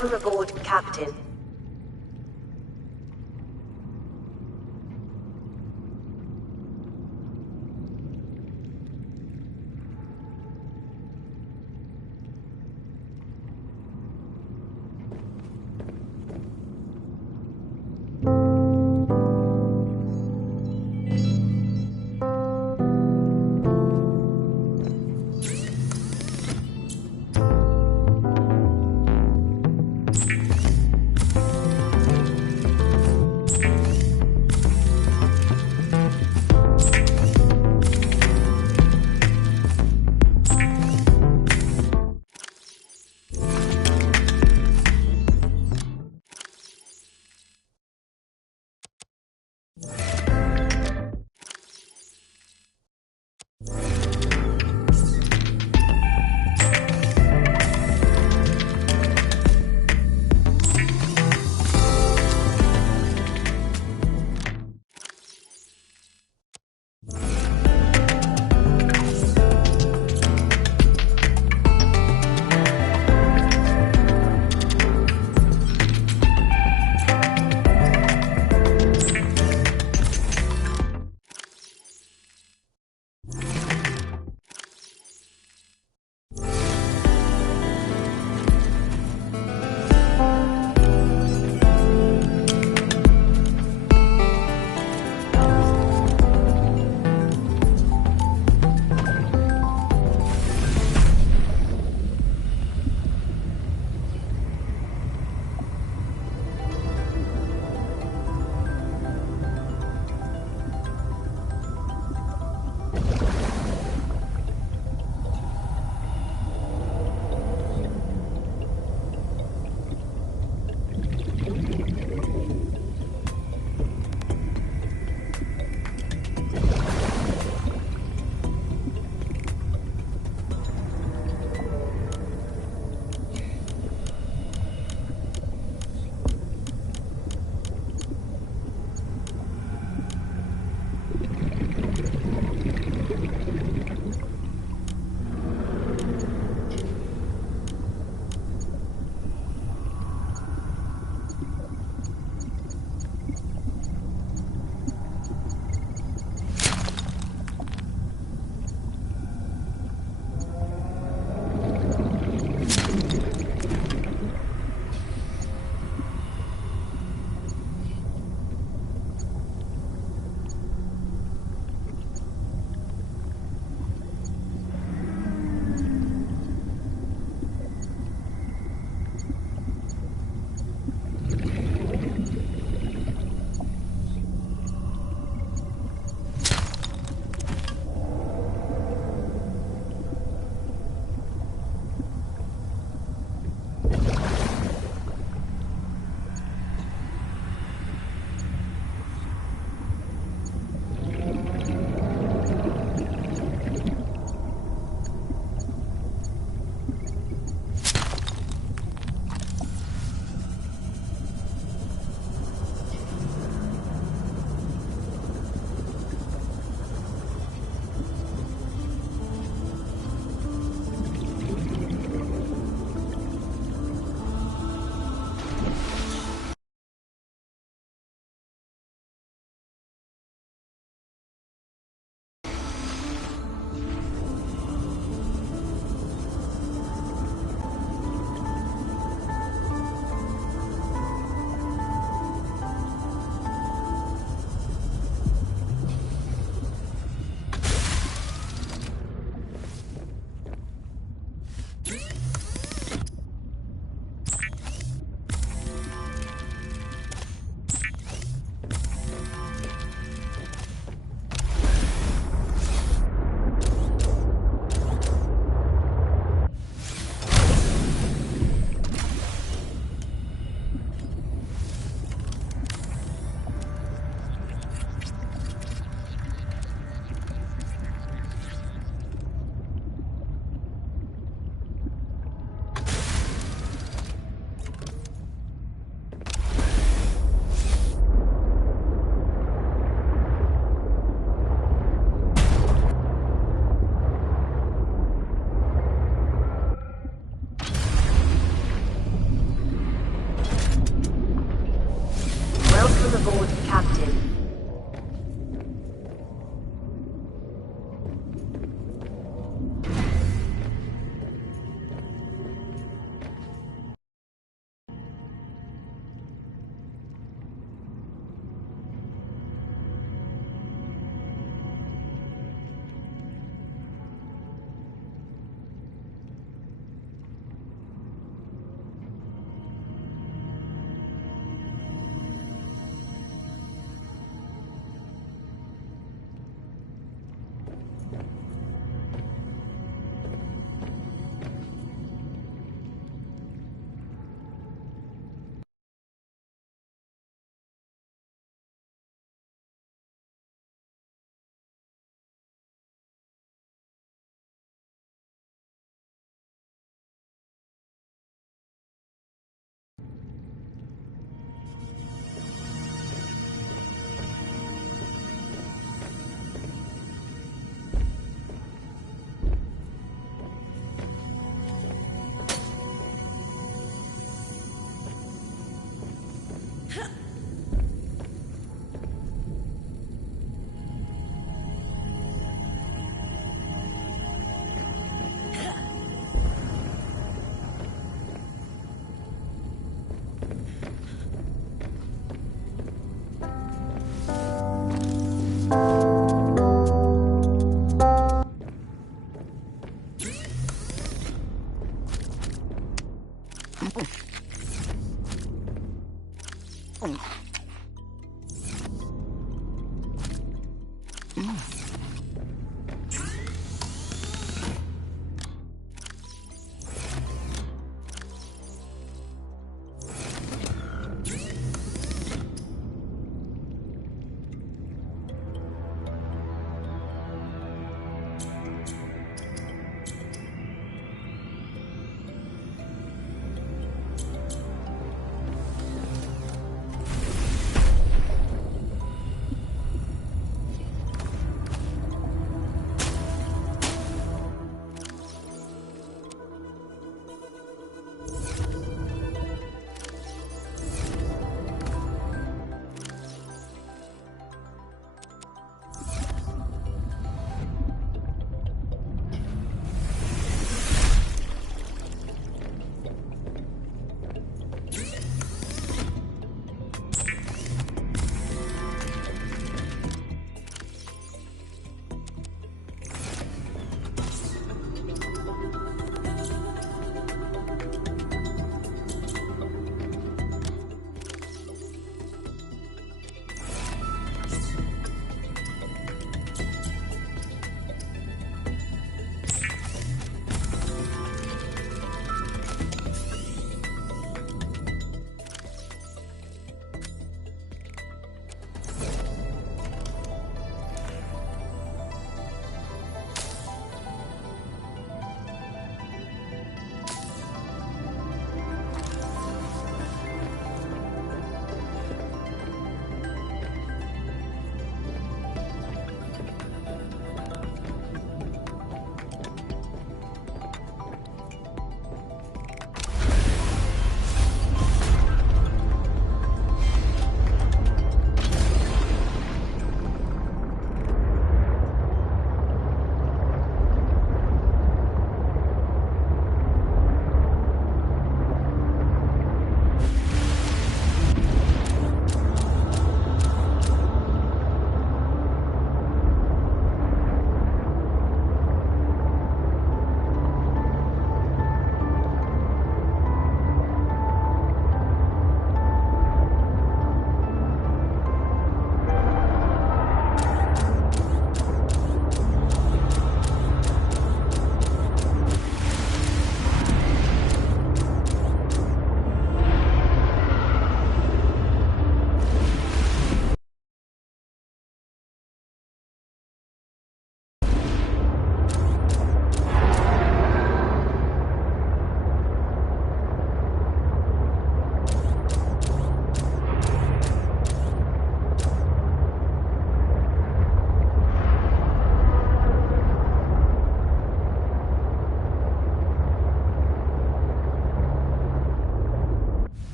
Welcome aboard, Captain.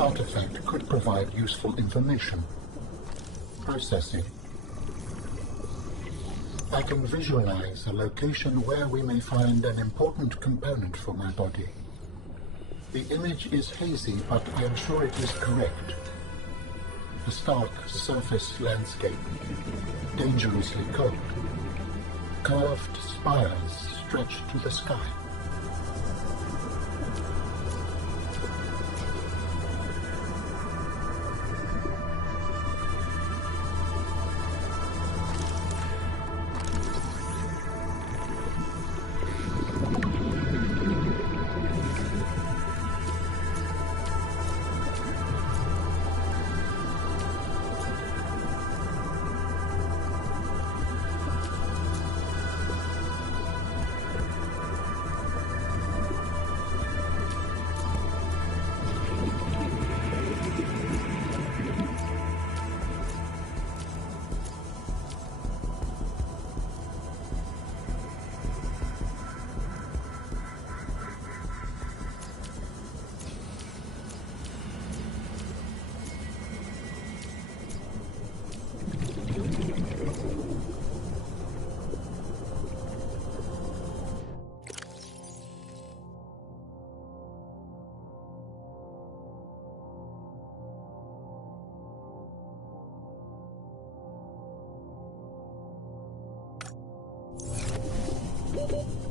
artifact could provide useful information. Processing. I can visualize a location where we may find an important component for my body. The image is hazy, but I am sure it is correct. A stark surface landscape, dangerously cold. Curved spires stretch to the sky.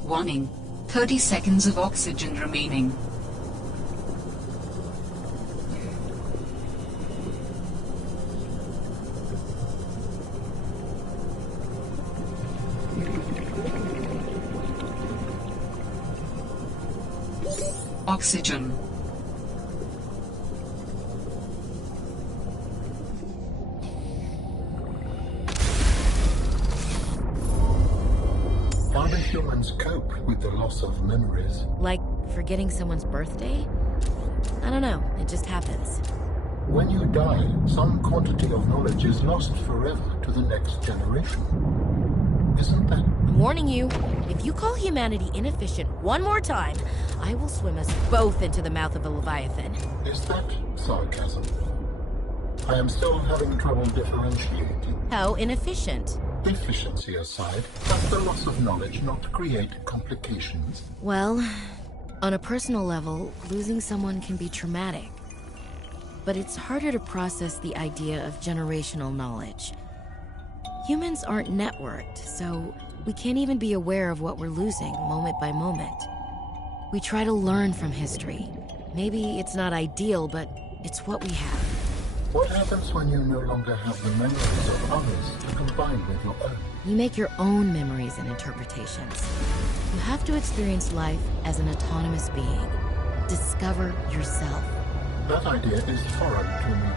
Warning, 30 seconds of oxygen remaining. Oxygen. How do humans cope with the loss of memories? Like forgetting someone's birthday? I don't know, it just happens. When you die, some quantity of knowledge is lost forever to the next generation. Isn't that? I'm warning you, if you call humanity inefficient one more time, I will swim us both into the mouth of a Leviathan. Is that sarcasm? I am still having trouble differentiating. How inefficient? Efficiency aside, does the loss of knowledge not create complications? Well, on a personal level, losing someone can be traumatic. But it's harder to process the idea of generational knowledge. Humans aren't networked, so we can't even be aware of what we're losing moment by moment. We try to learn from history. Maybe it's not ideal, but it's what we have. What happens when you no longer have the memories of others to combine with your own? You make your own memories and interpretations. You have to experience life as an autonomous being. Discover yourself. That idea is foreign to me.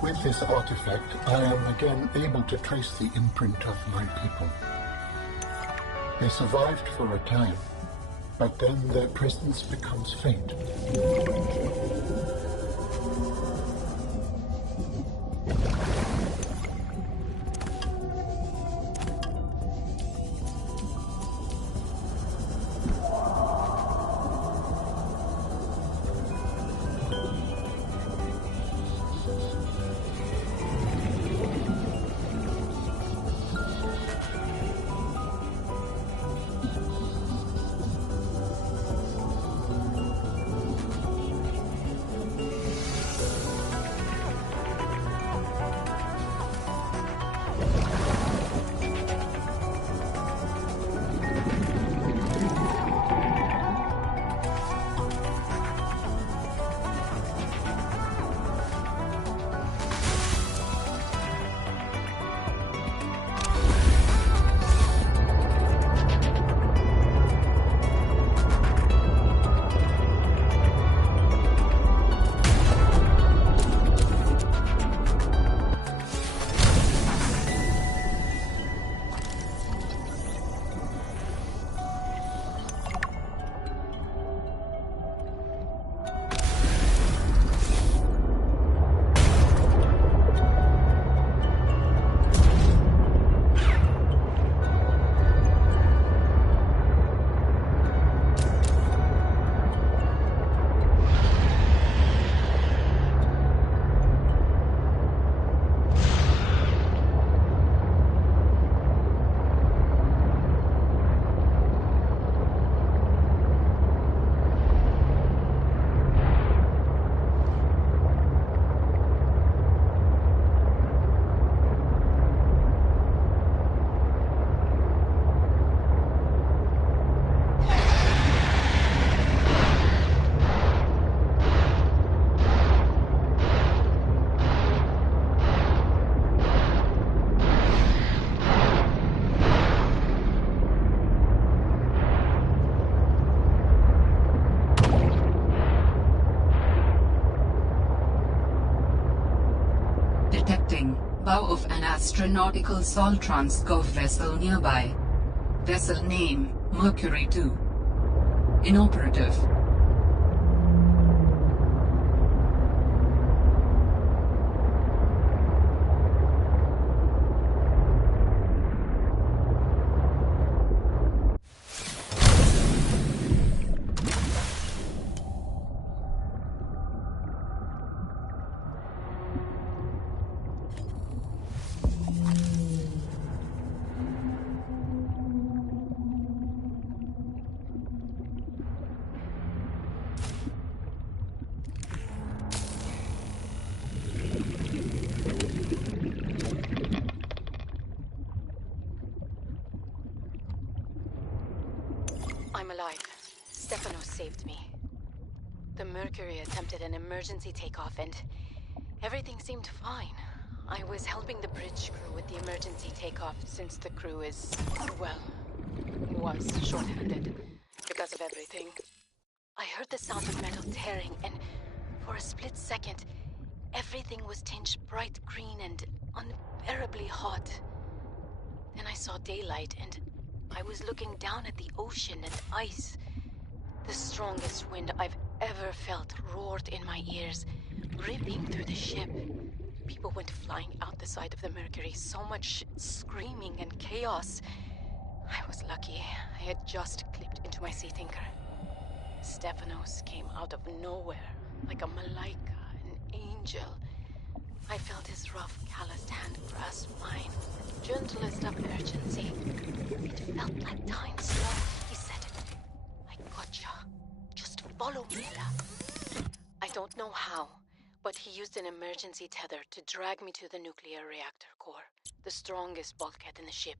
With this artifact, I am again able to trace the imprint of my people. They survived for a time, but then their presence becomes faint. detecting. Bow of an astronautical Sol Transgov vessel nearby. Vessel name, Mercury 2. Inoperative. I'm alive. Stefanos saved me. The Mercury attempted an emergency takeoff and everything seemed fine. I was helping the bridge crew with the emergency takeoff since the crew is, well, was short-handed because of everything. I heard the sound of metal tearing and for a split second, everything was tinged bright green and unbearably hot. Then I saw daylight and I was looking down at the ocean and ice. The strongest wind I've ever felt roared in my ears, ripping through the ship. People went flying out the side of the Mercury, so much screaming and chaos. I was lucky. I had just clipped into my sea tinker. Stefanos came out of nowhere, like a malaika, an angel. I felt his rough, calloused hand grasp mine, gentlest of urgency. It felt like time slowed. He said, "I gotcha. Just follow me, Ella." I don't know how, but he used an emergency tether to drag me to the nuclear reactor core, the strongest bulkhead in the ship.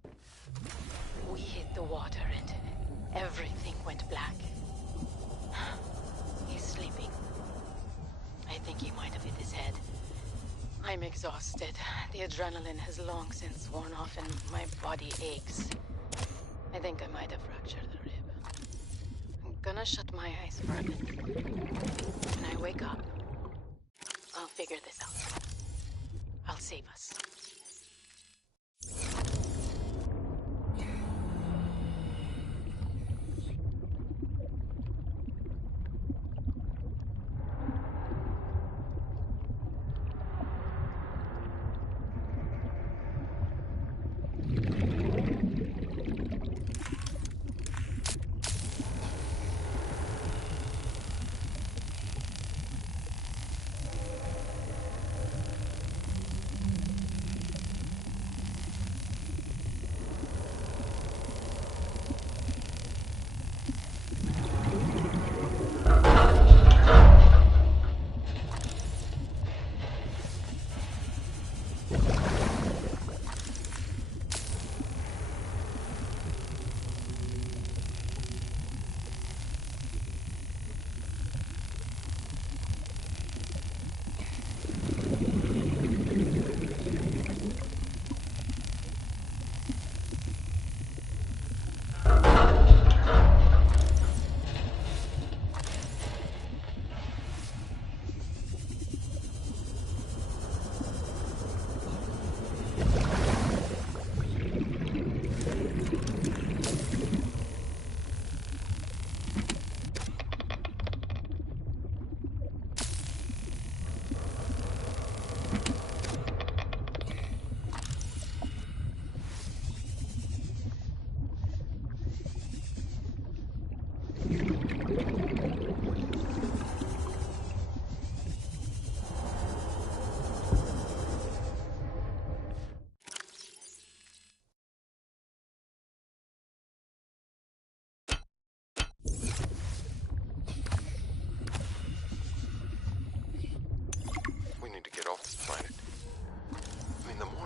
We hit the water and everything went black. He's sleeping. I think he might have hit his head. I'm exhausted. The adrenaline has long since worn off and my body aches. I think I might have fractured the rib. I'm gonna shut my eyes for a bit. When I wake up, I'll figure this out. I'll save us.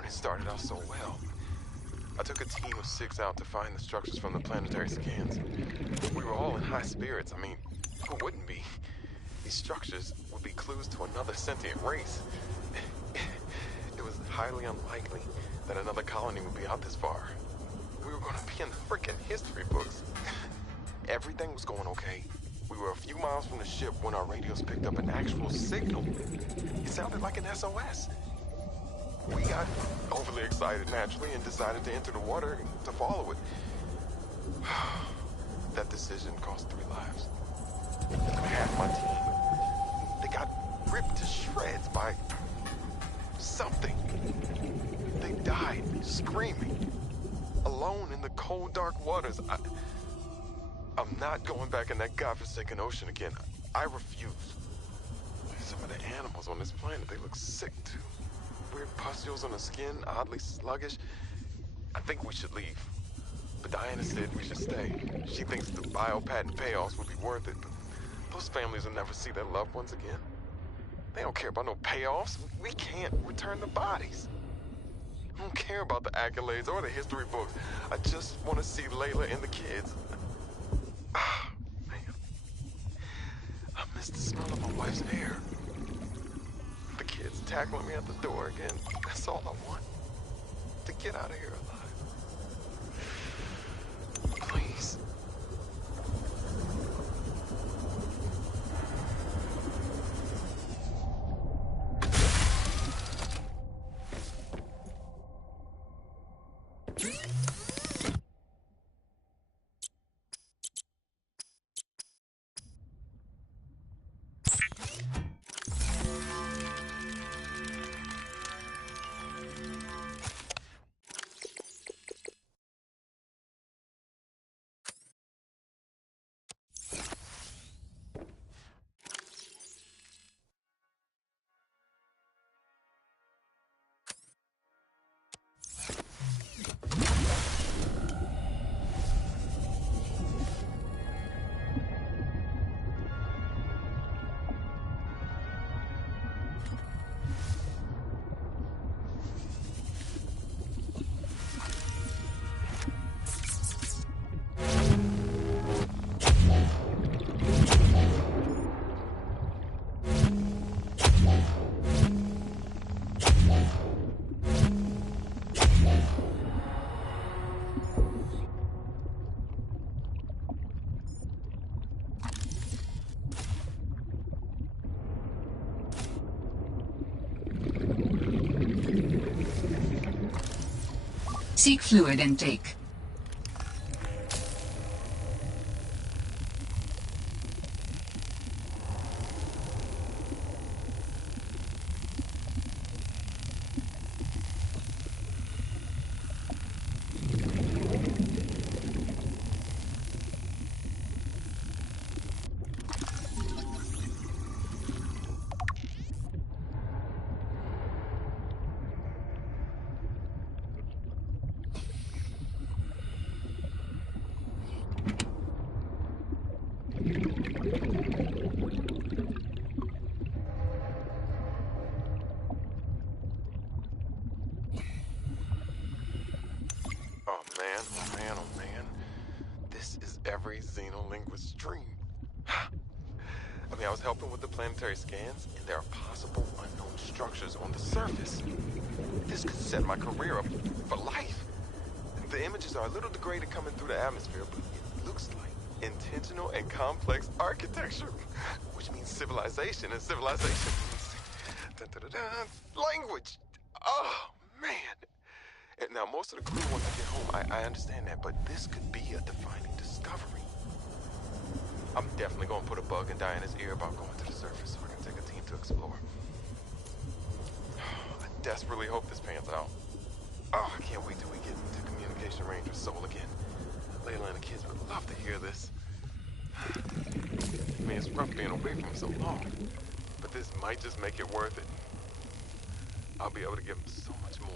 Started out so well. I took a team of 6 out to find the structures from the planetary scans. We were all in high spirits. I mean, who wouldn't be? These structures would be clues to another sentient race. It was highly unlikely that another colony would be out this far. We were going to be in the freaking history books. Everything was going okay. We were a few miles from the ship when our radios picked up an actual signal. It sounded like an SOS. We got overly excited naturally and decided to enter the water to follow it. That decision cost 3 lives. Half my team, they got ripped to shreds by something. They died screaming, alone in the cold, dark waters. I'm not going back in that godforsaken ocean again. I refuse. Some of the animals on this planet, they look sick too. Weird pustules on the skin, oddly sluggish. I think we should leave. But Diana said we should stay. She thinks the biopatent payoffs would be worth it, but those families will never see their loved ones again. They don't care about no payoffs. We can't return the bodies. I don't care about the accolades or the history books. I just want to see Layla and the kids. Ah, man. I miss the smell of my wife's hair. The kids tackling me at the door again. That's all I want. To get out of here alive. Please. Seek fluid intake. Oh man. This is every xenolinguist's dream. I mean, I was helping with the planetary scans, and there are possible unknown structures on the surface. This could set my career up for life. The images are a little degraded coming through the atmosphere, but it looks like intentional and complex architecture, which means civilization, and civilization means language. Oh, man. And now, most of the crew wants to get home. I understand that, but this could be a defining discovery. I'm definitely going to put a bug in Diana's ear about going to the surface so I can take a team to explore. I desperately hope this pans out. Oh, I can't wait till we get into communication range with Soul again. Layla and the kids would love to hear this. I mean, it's rough being away from them so long, but this might just make it worth it. I'll be able to give them so much more.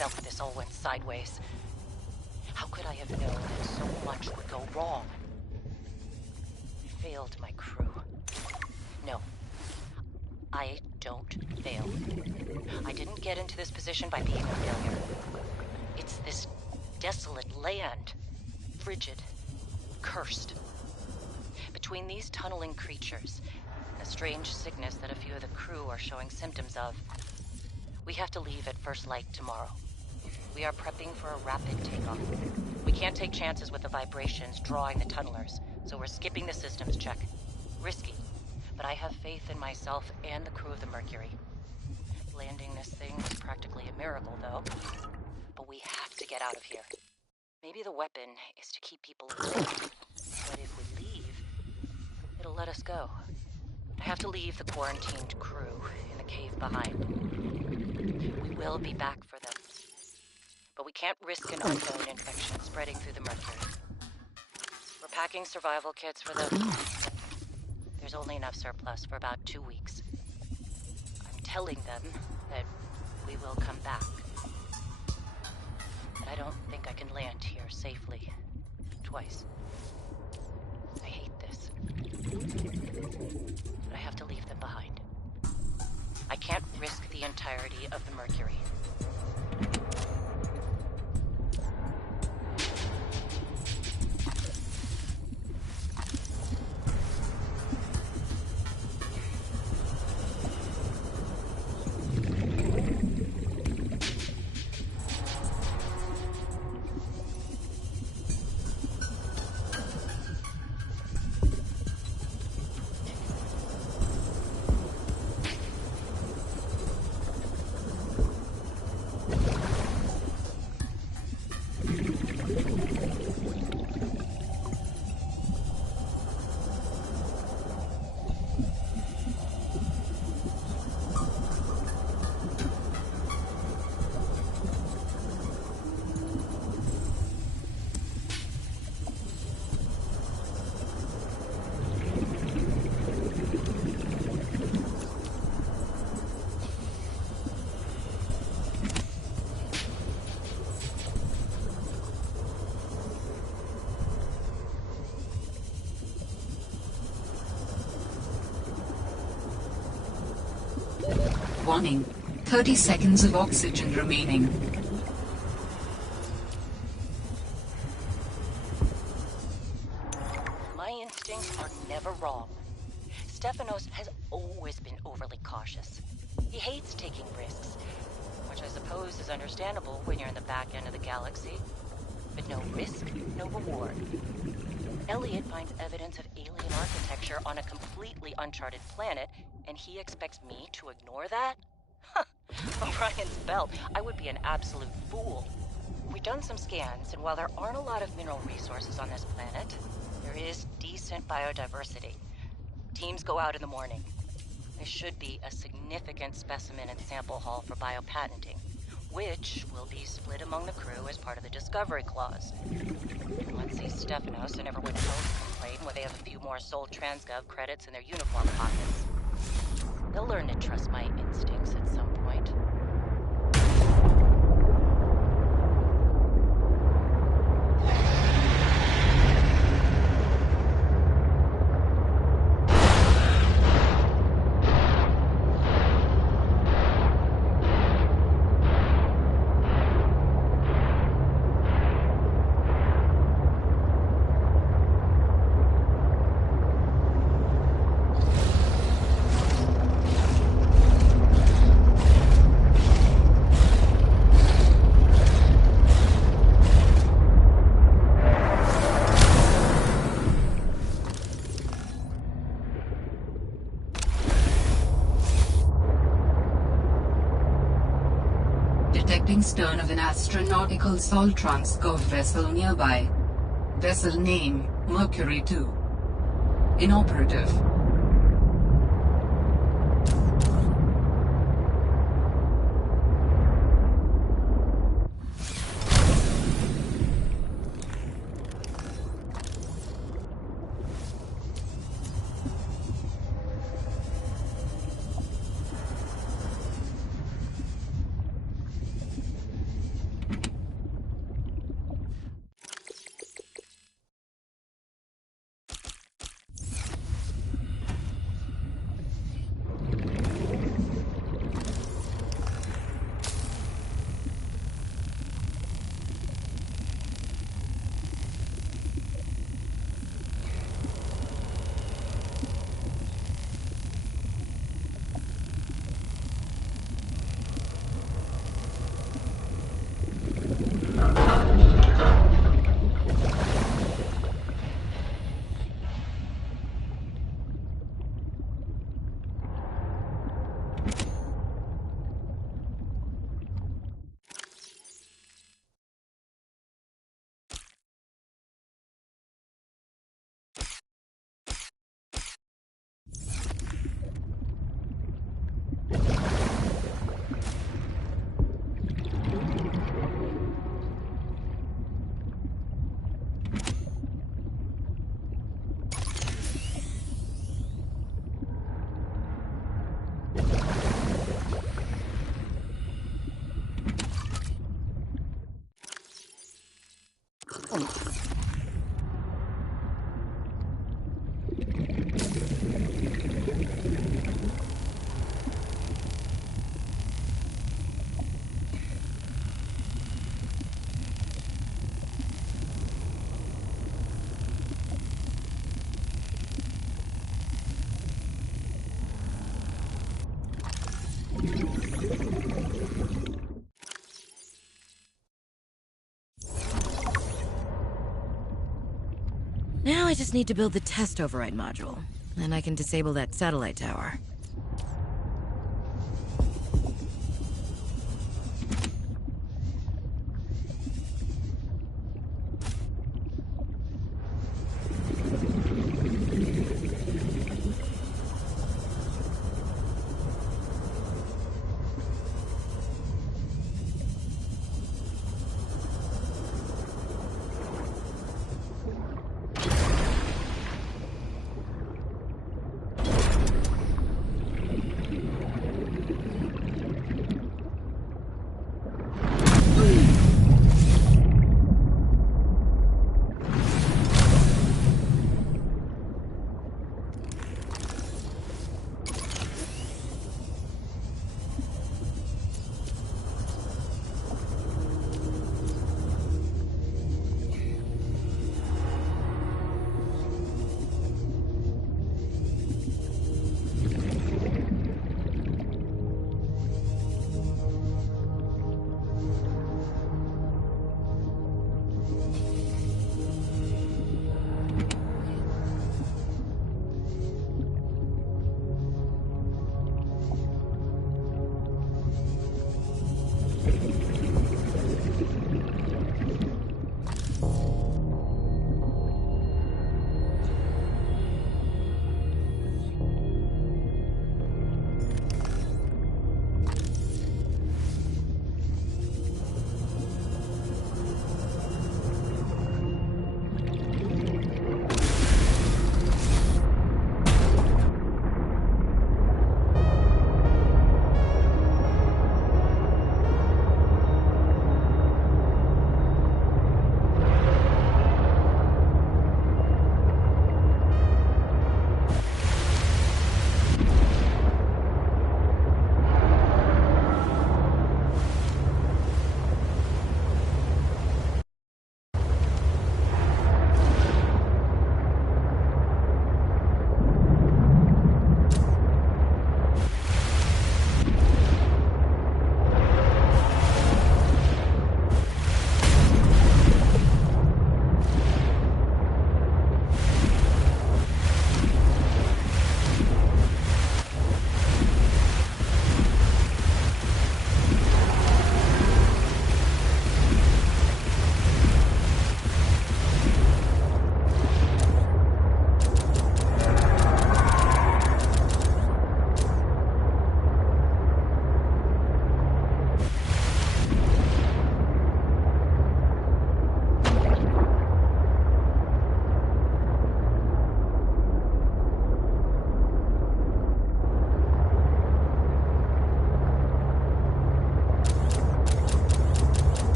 Felt this all went sideways. How could I have known that so much would go wrong? I failed my crew. No, I don't fail. I didn't get into this position by being a failure. It's this desolate land. Frigid. Cursed. Between these tunneling creatures, and a strange sickness that a few of the crew are showing symptoms of, we have to leave at first light tomorrow. We are prepping for a rapid takeoff. We can't take chances with the vibrations drawing the tunnelers, so we're skipping the systems check. Risky, but I have faith in myself and the crew of the Mercury. Landing this thing was practically a miracle, though. But we have to get out of here. Maybe the weapon is to keep people away. But if we leave, it'll let us go. I have to leave the quarantined crew in the cave behind. We will be back for them. But we can't risk an unknown infection spreading through the Mercury. We're packing survival kits for them. There's only enough surplus for about 2 weeks. I'm telling them that we will come back. But I don't think I can land here safely. Twice. I hate this. But I have to leave them behind. I can't risk the entirety of the Mercury. Warning. 30 seconds of oxygen remaining. My instincts are never wrong. Stephanos has always been overly cautious. He hates taking risks, which I suppose is understandable when you're in the back end of the galaxy. But no risk, no reward. Elliot finds evidence of alien architecture on a completely uncharted planet, and he expects me to ignore that? Orion's belt, I would be an absolute fool. We've done some scans, and while there aren't a lot of mineral resources on this planet, there is decent biodiversity. Teams go out in the morning. There should be a significant specimen and sample haul for biopatenting, which will be split among the crew as part of the Discovery Clause. Once sees Stephanos and everyone else complain when they have a few more Sol Transgov credits in their uniform pockets. They'll learn to trust my instincts at some point. Detecting stern of an astronautical Sol Transgov vessel nearby. Vessel name, Mercury 2. Inoperative. Now I just need to build the test override module. Then I can disable that satellite tower.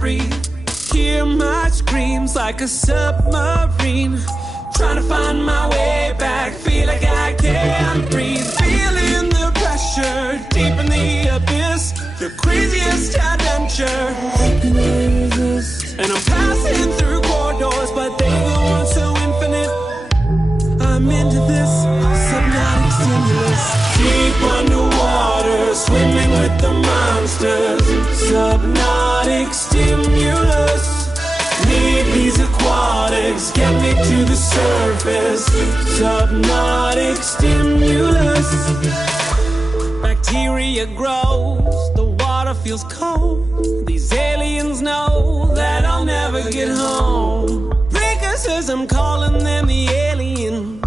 breathe. Hear my screams like a submarine. Trying to find my way back, feel like I can't breathe. Feeling the pressure deep in the abyss, the craziest adventure. And I'm passing through corridors, but they go on so infinite. I'm into this subnautic stimulus. Deep underwater, swimming with the monsters. Subnautic stimulus. Need these aquatics, get me to the surface. Subnautic stimulus. Bacteria grows, the water feels cold. These aliens know that I'll never get home. Breaker says I'm calling them the aliens.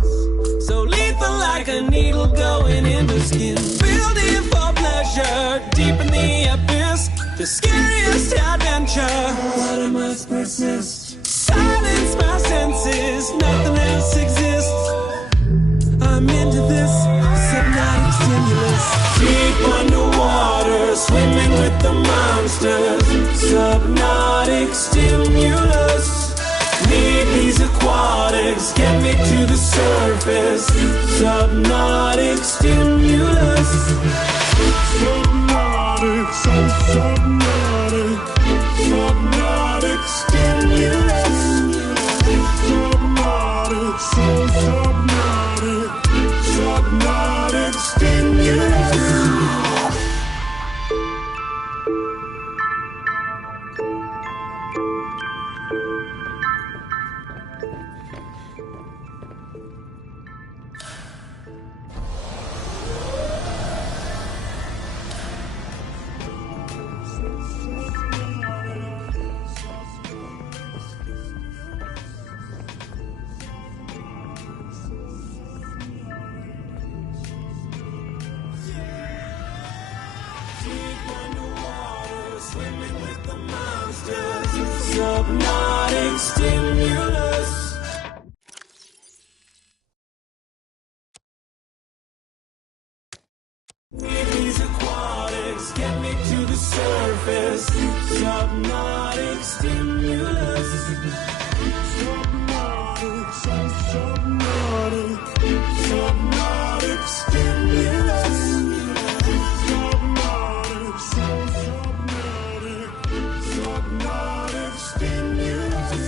So lethal like a needle going into skin. Building for pleasure, deep in the abyss. The scariest adventure. But I must persist. Silence my senses, nothing else exists. I'm into this subnautic stimulus. Deep underwater, swimming with the monsters. Subnautic stimulus. Need these aquatics, get me to the surface. Subnautic stimulus. Subnautic, so subnautic. Subnautic stimulus. Subnautic, so subnautic. Subnautic stimulus. Subnautic stimulus. Need these aquatics, get me to the surface. Subnautic stimulus. Subnautic, so subnautic. Subnautic stimulus. Subnautic, so subnautic. Subnautic stimulus.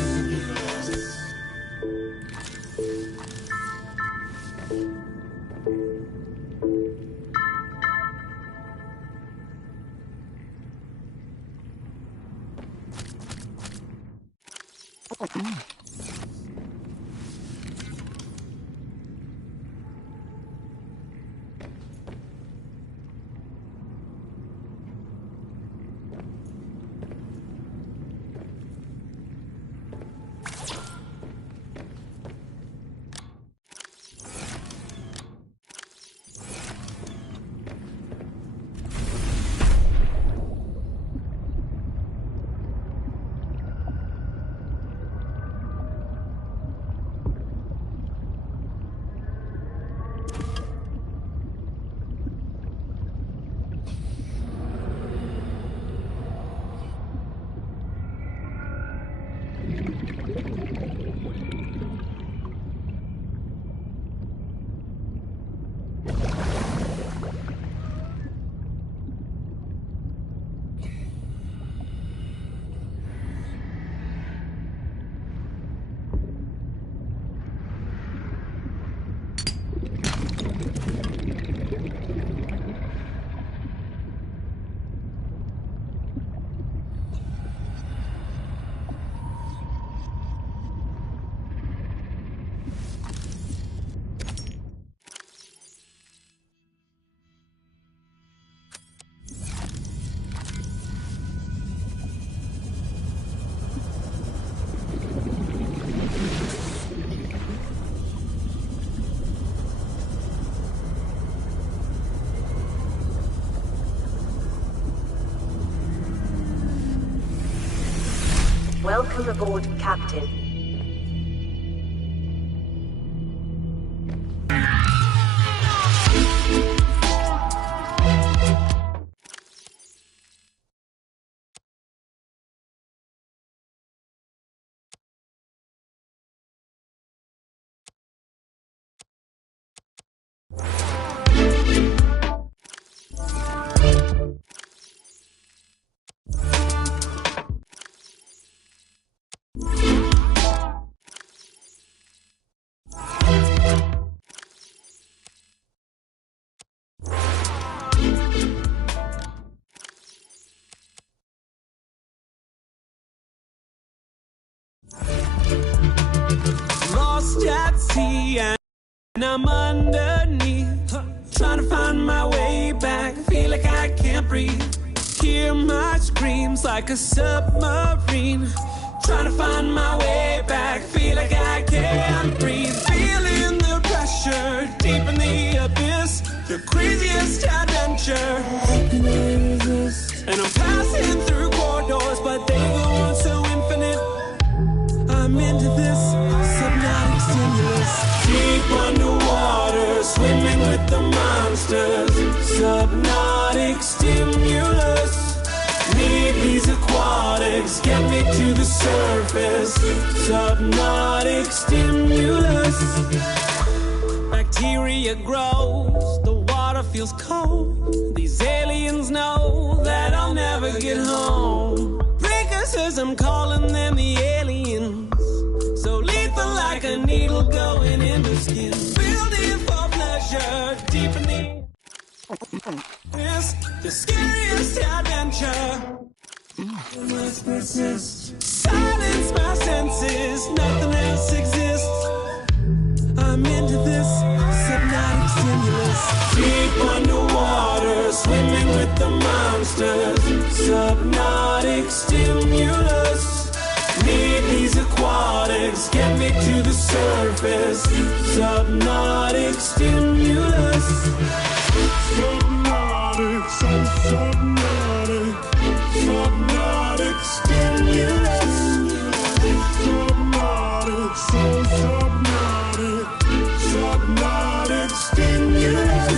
Welcome aboard, Captain. sea and I'm underneath, trying to find my way back. Feel like I can't breathe. Hear my screams like a submarine. Trying to find my way back. Feel like I can't breathe. Feeling the pressure deep in the abyss. The craziest adventure. How can I resist? And I'm passing through corridors, but they go on so infinite. I'm into this subnautic stimulus. Deep underwater, swimming with the monsters. Subnautic stimulus. Need these aquatics, get me to the surface. Subnautic stimulus. Bacteria grows, the water feels cold. These aliens know that I'll never get home. Precursors, I'm calling them the aliens. So lethal like a needle going into skin. Building for pleasure, deep in the this, the scariest adventure. Let's persist. Silence my senses, nothing else exists. I'm into this subnautic stimulus. Deep underwater, swimming with the monsters. Subnautic stimulus. Need these aquatics, get me to the surface. Subnautic stimulus. Subnautic, so subnautic. Subnautic stimulus. Subnautic, so subnautic. Subnautic stimulus.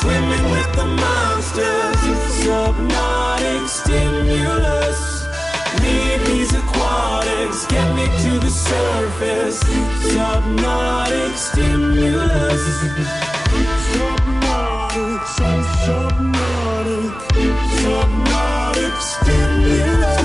Swimming with the monsters. Subnautic stimulus. Need these aquatics, get me to the surface. Subnautic stimulus. Subnautic, so subnautic. Subnautic stimulus.